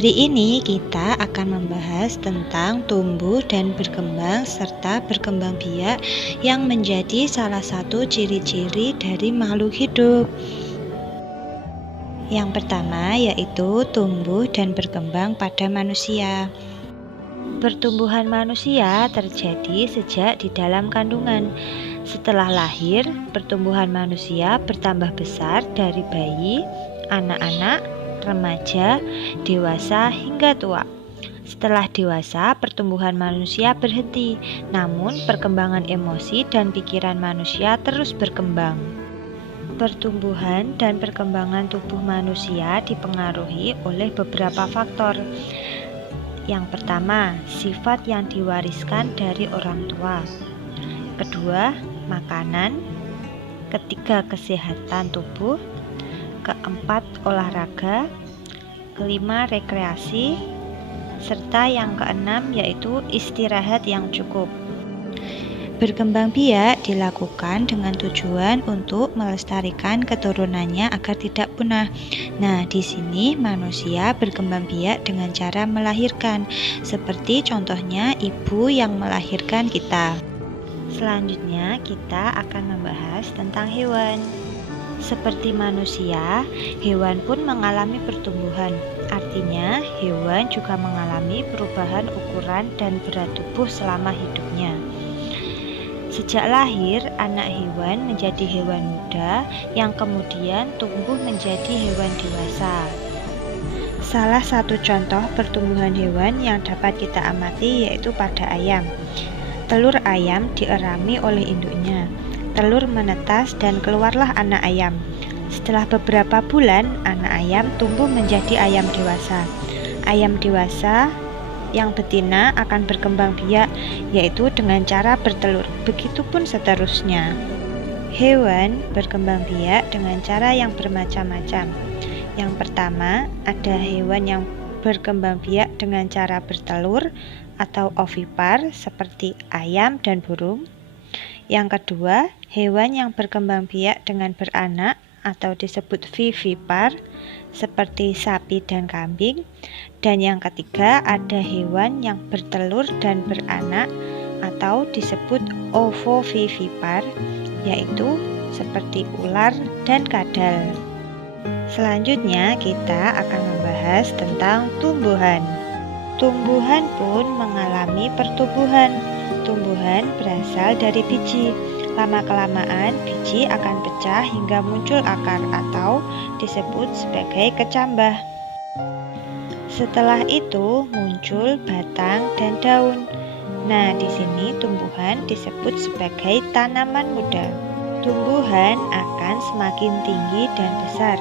Hari ini kita akan membahas tentang tumbuh dan berkembang serta berkembang biak yang menjadi salah satu ciri-ciri dari makhluk hidup. Yang pertama yaitu tumbuh dan berkembang pada manusia. Pertumbuhan manusia terjadi sejak di dalam kandungan. Setelah lahir, pertumbuhan manusia bertambah besar dari bayi, anak-anak, remaja, dewasa, hingga tua. Setelah dewasa, pertumbuhan manusia berhenti, namun perkembangan emosi dan pikiran manusia terus berkembang. Pertumbuhan dan perkembangan tubuh manusia dipengaruhi oleh beberapa faktor. Yang pertama, sifat yang diwariskan dari orang tua. Kedua, makanan. Ketiga, kesehatan tubuh. Keempat, olahraga. Kelima, rekreasi. Serta yang keenam yaitu istirahat yang cukup. Berkembang biak dilakukan dengan tujuan untuk melestarikan keturunannya agar tidak punah. Nah, di sini manusia berkembang biak dengan cara melahirkan, seperti contohnya ibu yang melahirkan kita. Selanjutnya, kita akan membahas tentang hewan. Seperti manusia, hewan pun mengalami pertumbuhan. Artinya, hewan juga mengalami perubahan ukuran dan berat tubuh selama hidupnya. Sejak lahir, anak hewan menjadi hewan muda yang kemudian tumbuh menjadi hewan dewasa. Salah satu contoh pertumbuhan hewan yang dapat kita amati yaitu pada ayam. Telur ayam dierami oleh induknya. Telur menetas dan keluarlah anak ayam. Setelah beberapa bulan, anak ayam tumbuh menjadi ayam dewasa. Ayam dewasa yang betina akan berkembang biak, yaitu dengan cara bertelur. Begitupun seterusnya. Hewan berkembang biak dengan cara yang bermacam-macam. Yang pertama, ada hewan yang berkembang biak dengan cara bertelur atau ovipar seperti ayam dan burung. Yang kedua, hewan yang berkembang biak dengan beranak atau disebut vivipar seperti sapi dan kambing. Dan yang ketiga, ada hewan yang bertelur dan beranak atau disebut ovovivipar, yaitu seperti ular dan kadal. Selanjutnya kita akan membahas tentang tumbuhan. Tumbuhan pun mengalami pertumbuhan. Tumbuhan berasal dari biji. Lama-kelamaan biji akan pecah hingga muncul akar atau disebut sebagai kecambah. Setelah itu muncul batang dan daun. Nah, di sini tumbuhan disebut sebagai tanaman muda. Tumbuhan akan semakin tinggi dan besar.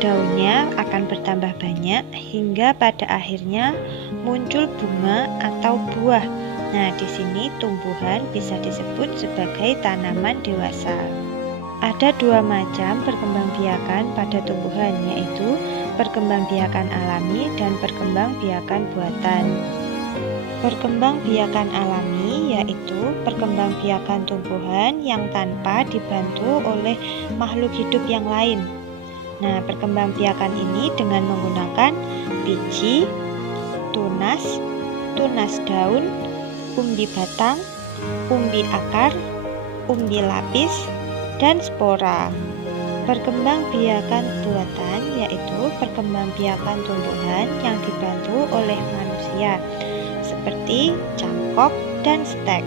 Daunnya akan bertambah banyak hingga pada akhirnya muncul bunga atau buah. Nah, di sini tumbuhan bisa disebut sebagai tanaman dewasa. Ada dua macam perkembangbiakan pada tumbuhan, yaitu perkembangbiakan alami dan perkembangbiakan buatan. Perkembangbiakan alami yaitu perkembangbiakan tumbuhan yang tanpa dibantu oleh makhluk hidup yang lain. Nah, perkembangbiakan ini dengan menggunakan biji, tunas, tunas daun, umbi batang, umbi akar, umbi lapis, dan spora. Perkembangbiakan buatan yaitu perkembangbiakan tumbuhan yang dibantu oleh manusia, seperti cangkok dan stek.